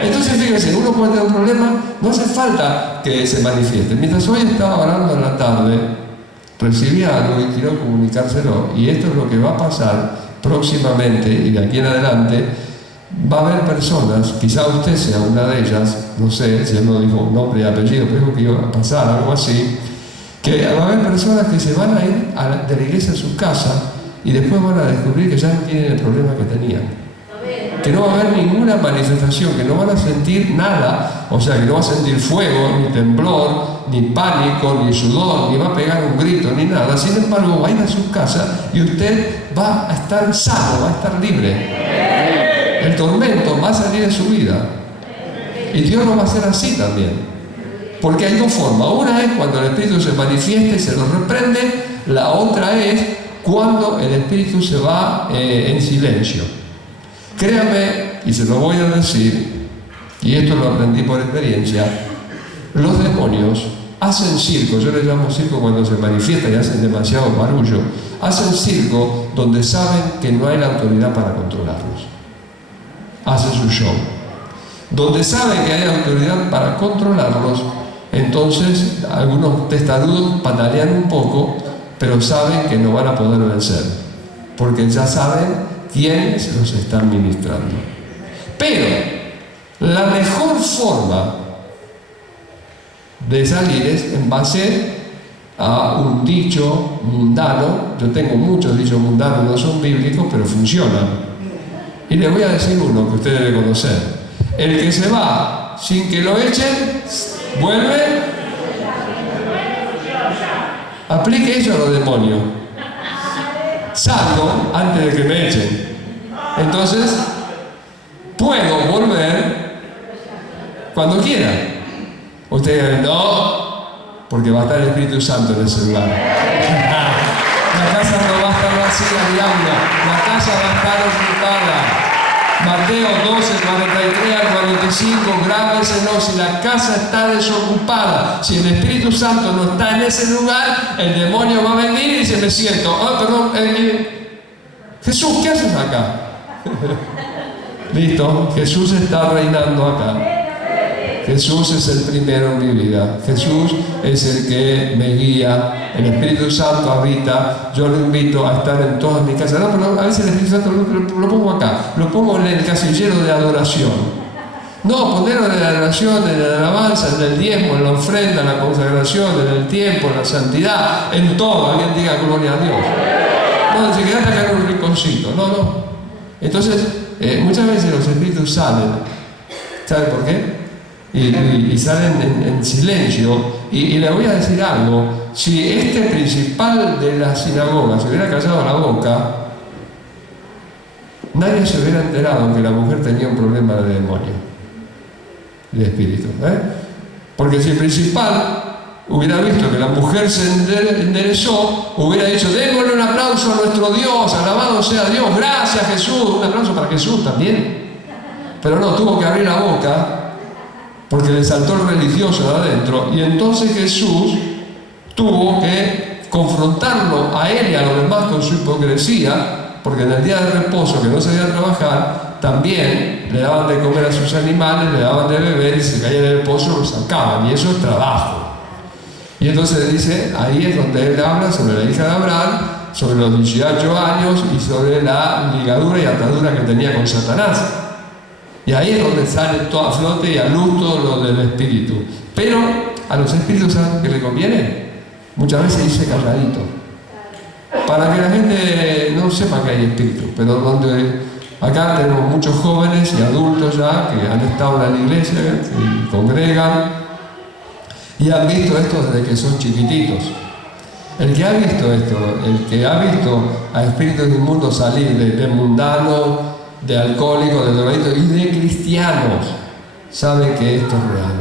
Entonces fíjense, uno puede tener un problema, no hace falta que se manifieste. Mientras hoy estaba orando en la tarde, recibí algo y quiero comunicárselo, y esto es lo que va a pasar próximamente y de aquí en adelante. Va a haber personas, quizá usted sea una de ellas, no sé si él no dijo nombre y apellido, pero dijo que iba a pasar algo así, que va a haber personas que se van a ir de la iglesia a su casa y después van a descubrir que ya no tienen el problema que tenían. Que no va a haber ninguna manifestación, que no van a sentir nada, o sea, que no va a sentir fuego, ni temblor, ni pánico, ni sudor, ni va a pegar un grito, ni nada. Sin embargo, va a ir a su casa y usted va a estar sano, va a estar libre. El tormento va a salir de su vida. Y Dios lo va a hacer así también. Porque hay dos formas. Una es cuando el Espíritu se manifieste y se lo reprende. La otra es cuando el Espíritu se va en silencio. Créame, y se lo voy a decir, y esto lo aprendí por experiencia, los demonios hacen circo, yo le llamo circo cuando se manifiesta y hacen demasiado barullo, hacen circo donde saben que no hay la autoridad para controlarlos. Hacen su show. Donde saben que hay autoridad para controlarlos, entonces algunos testarudos patalean un poco, pero saben que no van a poder vencer, porque ya saben quienes los están ministrando. Pero la mejor forma de salir es en base a un dicho mundano. Yo tengo muchos dichos mundanos, no son bíblicos, pero funcionan. Y les voy a decir uno que ustedes deben conocer. El que se va sin que lo echen, vuelve. Aplique eso a los demonios. Salgo antes de que me echen. Entonces, puedo volver cuando quiera. Ustedes dicen, no, porque va a estar el Espíritu Santo en ese lugar. La casa no va a estar vacía, diablo. La casa va a estar ocupada. Mateo 12, 43 al 45, grábeselo. Si la casa está desocupada, si el Espíritu Santo no está en ese lugar, el demonio va a venir y dice, me siento. Oh, perdón, Jesús, ¿qué haces acá? Listo, Jesús está reinando acá. Jesús es el primero en mi vida. Jesús es el que me guía. El Espíritu Santo habita. Yo lo invito a estar en todas mis casas. No, pero a veces el Espíritu Santo lo pongo acá. Lo pongo en el casillero de adoración. No, ponerlo en la adoración, en la alabanza, en el diezmo, en la ofrenda, en la consagración, en el tiempo, en la santidad, en todo. Alguien diga gloria a Dios. No, se queda acá en un rinconcito. No. Entonces, muchas veces los espíritus salen. ¿Sabe por qué? Y salen en silencio. Y le voy a decir algo. Si este principal de la sinagoga se hubiera callado la boca, nadie se hubiera enterado que la mujer tenía un problema de demonio, de espíritu. Porque si el principal hubiera visto que la mujer se enderezó, hubiera dicho, démosle un aplauso a nuestro Dios, alabado sea Dios, gracias Jesús, un aplauso para Jesús también. Pero no, tuvo que abrir la boca porque le saltó el religioso de adentro, y entonces Jesús tuvo que confrontarlo a él y a los demás con su hipocresía, porque en el día de reposo, que no se iba a trabajar, también le daban de comer a sus animales, le daban de beber, y si se caían en el pozo lo sacaban, y eso es trabajo. Y entonces dice, ahí es donde él habla sobre la hija de Abraham, sobre los 18 años y sobre la ligadura y atadura que tenía con Satanás. Y ahí es donde sale todo a flote y a luz todo lo del espíritu. Pero a los espíritus, ¿saben qué le conviene? Muchas veces dice calladito, para que la gente no sepa que hay espíritu. Pero donde acá tenemos muchos jóvenes y adultos ya que han estado en la iglesia y congregan y han visto esto desde que son chiquititos. El que ha visto esto, el que ha visto a espíritus inmundos salir de mundanos, de alcohólicos, de drogadictos y de cristianos, sabe que esto es real.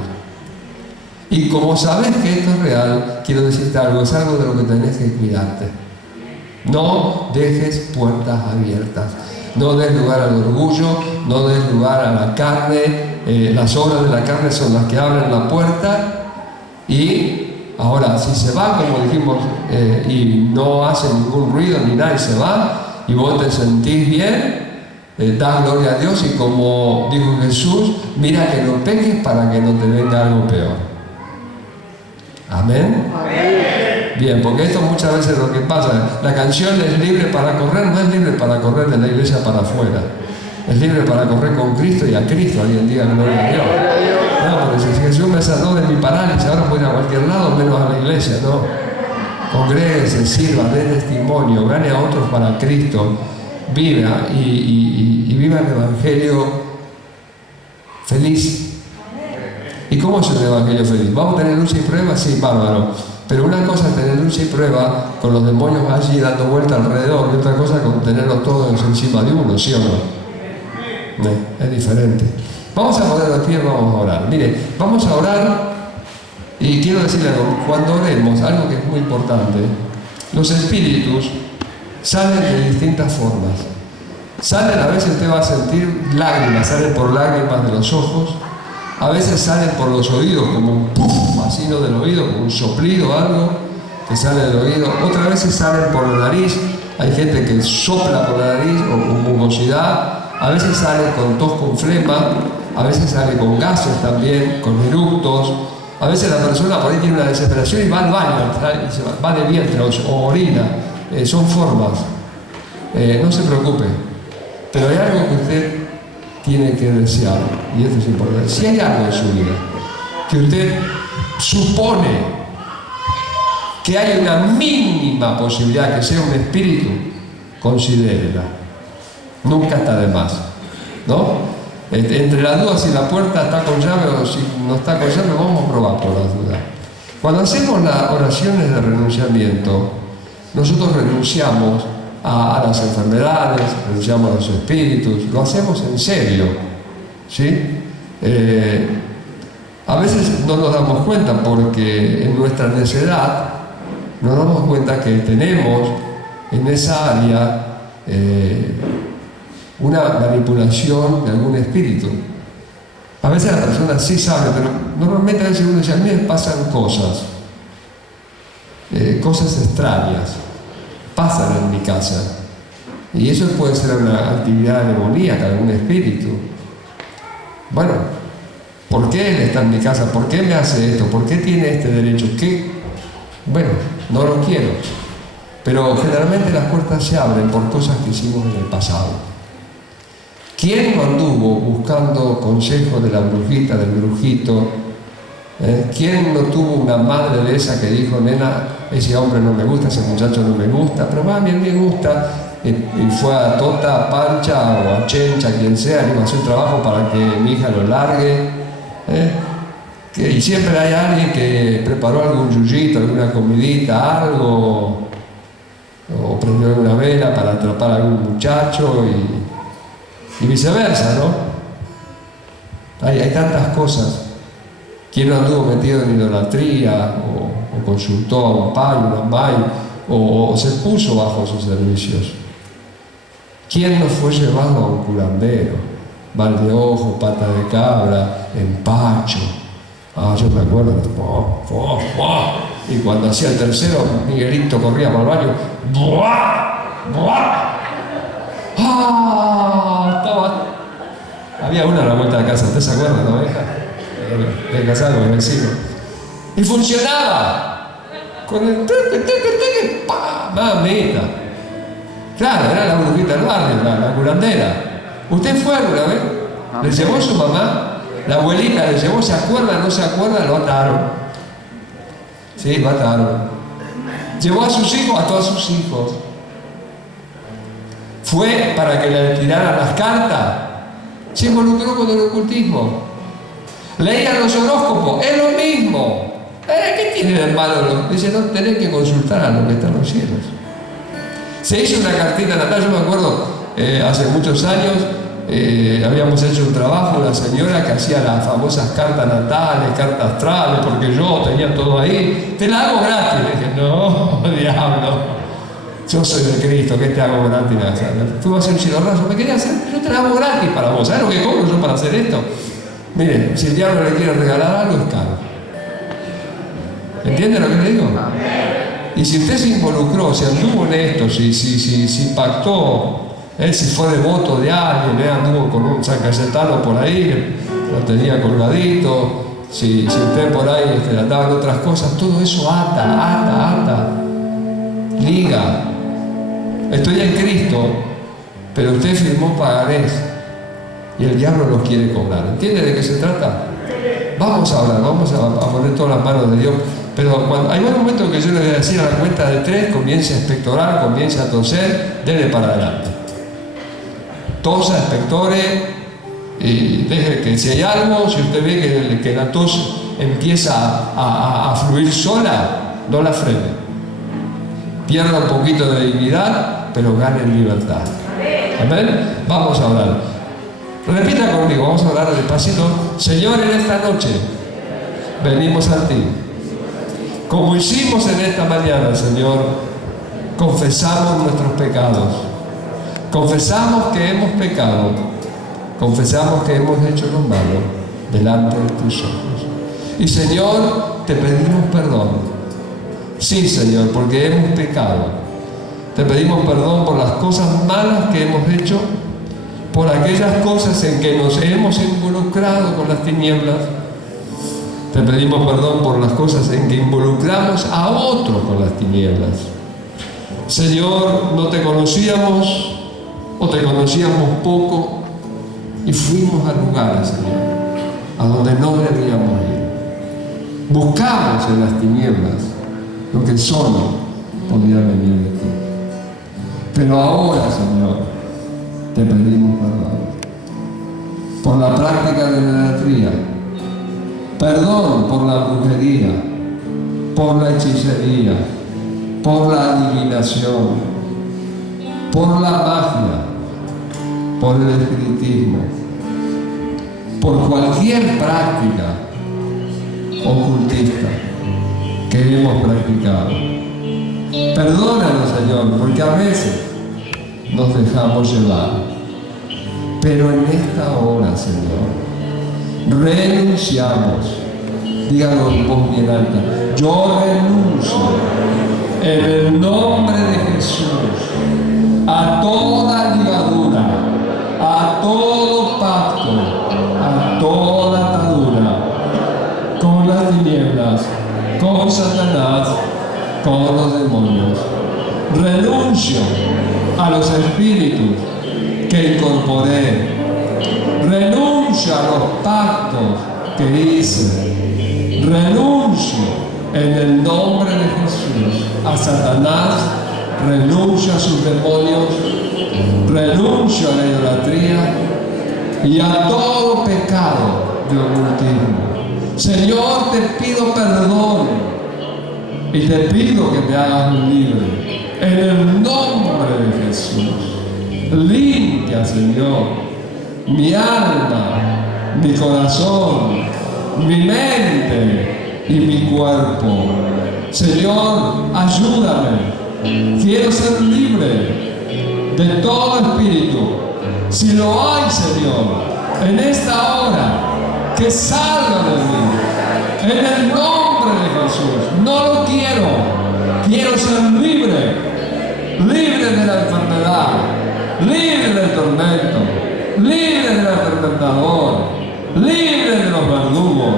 Y como sabes que esto es real, quiero decirte algo, es algo de lo que tenés que cuidarte. No dejes puertas abiertas, no des lugar al orgullo, no des lugar a la carne. Las obras de la carne son las que abren la puerta. Y ahora, si se va, como dijimos, y no hace ningún ruido ni nada y se va, y vos te sentís bien, das gloria a Dios, y como dijo Jesús, mira que no peques para que no te venga algo peor. Amén. Bien, porque esto muchas veces es lo que pasa. La canción es libre para correr, no es libre para correr de la iglesia para afuera. Es libre para correr con Cristo y a Cristo. Alguien diga gloria a Dios. No, pero si Jesús me sanó de mi parálisis, ahora puedo ir a cualquier lado menos a la iglesia, no. Congréguese, sirva, dé testimonio, gane a otros para Cristo, viva y viva el Evangelio feliz. ¿Y cómo es un Evangelio feliz? ¿Vamos a tener lucha y prueba? Sí, bárbaro. Pero una cosa es tener lucha y prueba con los demonios allí dando vuelta alrededor, y otra cosa es con tenerlos todos encima de uno, ¿sí o no? Es diferente. Vamos a poner de pie, vamos a orar. Mire, vamos a orar, y quiero decirle algo. Cuando oremos, algo que es muy importante, los espíritus salen de distintas formas. Salen, a veces usted va a sentir lágrimas, salen por lágrimas de los ojos, a veces salen por los oídos, como un puff, así, no del oído, como un soplido, algo que sale del oído. Otras veces salen por la nariz, hay gente que sopla por la nariz o con mucosidad. A veces sale con tos con flema, a veces sale con gases también, con eructos. A veces la persona por ahí tiene una desesperación y va al baño, y se va de vientre o orina. Son formas. No se preocupe. Pero hay algo que usted tiene que desear, y esto es importante. Si hay algo en su vida que usted supone que hay una mínima posibilidad que sea un espíritu, considérela. Nunca está de más, ¿no? Entre las dudas si la puerta está con llave o si no está con llave, vamos a probar por las dudas. Cuando hacemos las oraciones de renunciamiento, nosotros renunciamos a las enfermedades, renunciamos a los espíritus, lo hacemos en serio, ¿sí? A veces no nos damos cuenta porque en nuestra necedad nos damos cuenta que tenemos en esa área una manipulación de algún espíritu. A veces la persona sí sabe, pero normalmente a veces uno dice, a mí me pasan cosas extrañas, pasan en mi casa. Y eso puede ser una actividad demoníaca, algún espíritu. Bueno, ¿por qué él está en mi casa? ¿Por qué me hace esto? ¿Por qué tiene este derecho? ¿Qué? Bueno, no lo quiero. Pero generalmente las puertas se abren por cosas que hicimos en el pasado. ¿Quién no anduvo buscando consejo de la brujita, del brujito? ¿Quién no tuvo una madre de esa que dijo, nena, ese hombre no me gusta, ese muchacho no me gusta, pero mami, a mí me gusta? Y fue a Tota, a Pancha o a Chencha, quien sea, iba a hacer trabajo para que mi hija lo largue. Y siempre hay alguien que preparó algún yuyito, alguna comidita, algo, o prendió una vela para atrapar a algún muchacho y viceversa, ¿no? Hay tantas cosas. ¿Quién no anduvo metido en idolatría o consultó a un pai, una mai o se puso bajo sus servicios? ¿Quién no fue llevado a un curandero? Mal de ojo, pata de cabra, empacho. Yo me acuerdo, y cuando hacía el tercero, Miguelito corría para el baño. Había una a la vuelta de casa, ¿usted se acuerda, no, hija? De casado con el vecino. Y funcionaba. Con el mamita. Claro, era la brujita del barrio, la curandera. ¿Usted fue alguna vez? ¿Le llevó su mamá? La abuelita le llevó, ¿se acuerda? ¿No se acuerda? Lo ataron. Sí, lo ataron. Llevó a sus hijos, a todos sus hijos. Fue para que le tiraran las cartas. Se involucró con el ocultismo. Leían los horóscopos, es lo mismo. ¿Qué tiene de malo? Dice, no tenés que consultar a lo que está en los cielos. Se hizo una cartita natal, yo me acuerdo, hace muchos años, habíamos hecho un trabajo, una señora que hacía las famosas cartas natales, cartas astrales, porque yo tenía todo ahí. Te la hago gratis. Le dije, no, diablo. Yo soy de Cristo, ¿qué te hago gratis? Tú vas a hacer un chilorrazo, me quería hacer, yo te la hago gratis para vos. ¿Sabes lo que cobro yo para hacer esto? Miren, si el diablo le quiere regalar algo, es caro. ¿Entiende lo que le digo? Y si usted se involucró, si anduvo en esto, si pactó, si fue devoto de alguien, anduvo con un San Cayetano por ahí, lo tenía colgadito, si usted por ahí le andaba en otras cosas, todo eso ata, liga. Estoy en Cristo, pero usted firmó pagarés y el diablo los quiere cobrar. ¿Entiende de qué se trata? Vamos a hablar, vamos a poner todas las manos de Dios. Pero cuando hay un momento que yo le voy a decir a la cuenta de 3, comience a expectorar, comience a toser, dele para adelante. Tosa, expectore, y deje que si hay algo, si usted ve que la tos empieza a fluir sola, no la frene. Pierda un poquito de dignidad, pero gane en libertad. Amén. Vamos a orar. Repita conmigo, vamos a orar despacito. Señor, en esta noche venimos a ti. Como hicimos en esta mañana, Señor, confesamos nuestros pecados. Confesamos que hemos pecado. Confesamos que hemos hecho lo malo delante de tus ojos. Y Señor, te pedimos perdón. Sí, Señor, porque hemos pecado. Te pedimos perdón por las cosas malas que hemos hecho, por aquellas cosas en que nos hemos involucrado con las tinieblas. Te pedimos perdón por las cosas en que involucramos a otros con las tinieblas. Señor, no te conocíamos, o te conocíamos poco y fuimos a lugares, Señor, a donde no debíamos ir. Buscamos en las tinieblas lo que solo podía venir de ti. Pero ahora, Señor, te pedimos perdón por la práctica de la idolatría, perdón por la brujería, por la hechicería, por la adivinación, por la magia, por el espiritismo, por cualquier práctica ocultista que hemos practicado. Perdónanos, Señor, porque a veces nos dejamos llevar. Pero en esta hora, Señor, renunciamos. Díganlo en voz bien alta. Yo renuncio en el nombre de Jesús a toda ligadura, a todo pacto, a toda atadura con las tinieblas, con Satanás, con los demonios. Renuncio a los espíritus que incorporé. Renuncio a los pactos que hice. Renuncio en el nombre de Jesús a Satanás. Renuncio a sus demonios. Renuncio a la idolatría y a todo pecado de ocultismo. Señor, te pido perdón y te pido que me hagas libre en el nombre de Jesús. Limpia, Señor, mi alma, mi corazón, mi mente y mi cuerpo. Señor, ayúdame. Quiero ser libre de todo espíritu. Si lo hay, Señor, en esta hora, que salga de mí. En el nombre de Jesús. No lo quiero. Quiero ser libre. Libre de la enfermedad. Libre del tormento, libre del atormentador, libre de los verdugos.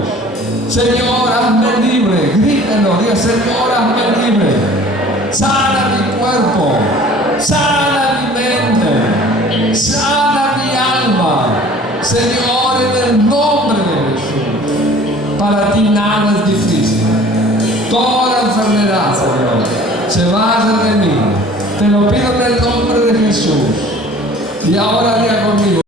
Señor, hazme libre. Grítenlo, diga, Señor, hazme libre. Sana mi cuerpo, sana mi mente, sana mi alma. Señor, en el nombre de Jesús. Para ti nada es difícil. Toda enfermedad, Señor, se vaya de mí. Te lo pido en el nombre de Jesús. Y ahora diga conmigo.